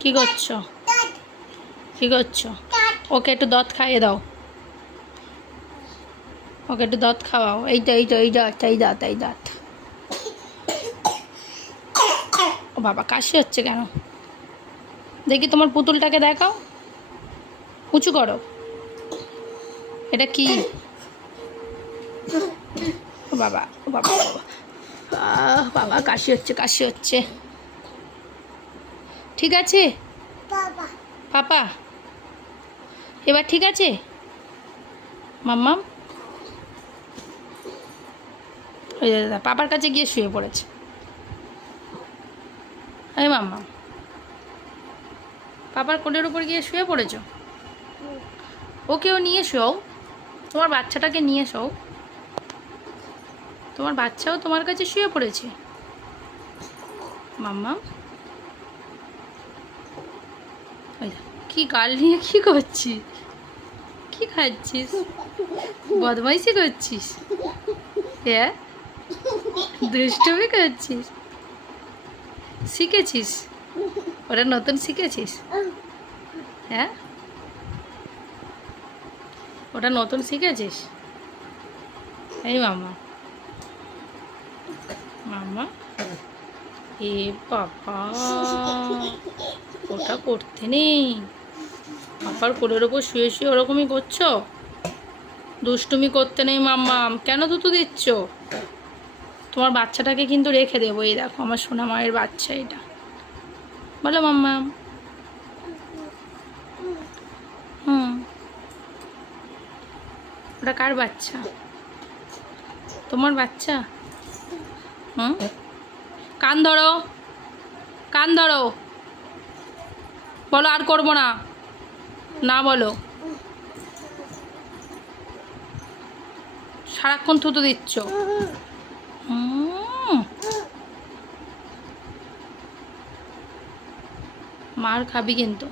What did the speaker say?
কি করছো? কি করছো? ওকে একটু দুধ খাইয়ে দাও। ওকে একটু দুধ খাওয়াও। এইটা এইটা এই দাঁত এই দাঁত এই দাঁত। ও বাবা, কাশি হচ্ছে কেন? দেখি তোমার পুতুলটাকে দেখাও। উঁচু করো। এটা কি? ও বাবা, ও বাবা, বাবা, বাবা, কাশি হচ্ছে, কাশি হচ্ছে। ঠিক আছে পাপা? এবার ঠিক আছে মাম্মাম? ওই দাদা পাপার কাছে গিয়ে শুয়ে পড়েছে। এই মাম্মাম, পাপার কোলের উপর গিয়ে শুয়ে পড়েছ? ওকেও নিয়ে শোও। তোমার বাচ্চাটাকে নিয়ে শোও। তোমার বাচ্চাও তোমার কাছে শুয়ে পড়েছে। মাম্মাম, ওই কি গাল নিয়ে কি করছিস? কি খাচ্ছিস? বদমাইশি করছিস? হ্যাঁ, দুষ্টুমি করছিস? শিখেছিস? ওটা নতুন শিখেছিস? হ্যাঁ, ওটা নতুন শিখেছিস? এই মাম্মা, মাম্মা, এ বাবা, ওটা করতে নেই। পাপার কোলের ওপর শুয়ে শুয়ে ওরকমই করছো? দুষ্টুমি করতে নেই মাম্মাম। কেন থুতু দিচ্ছ? তোমার বাচ্চাটাকে কিন্তু রেখে দেবো। এই দেখো আমার সোনা মায়ের বাচ্চা এটা। বলো মাম্মাম। হুম, ওটা কার বাচ্চা? তোমার বাচ্চা? হুম, কান ধরো, কান ধরো। বলো আর করবো না। না বলো। সারাক্ষণ থুতু দিচ্ছ। মার খাবি কিন্তু।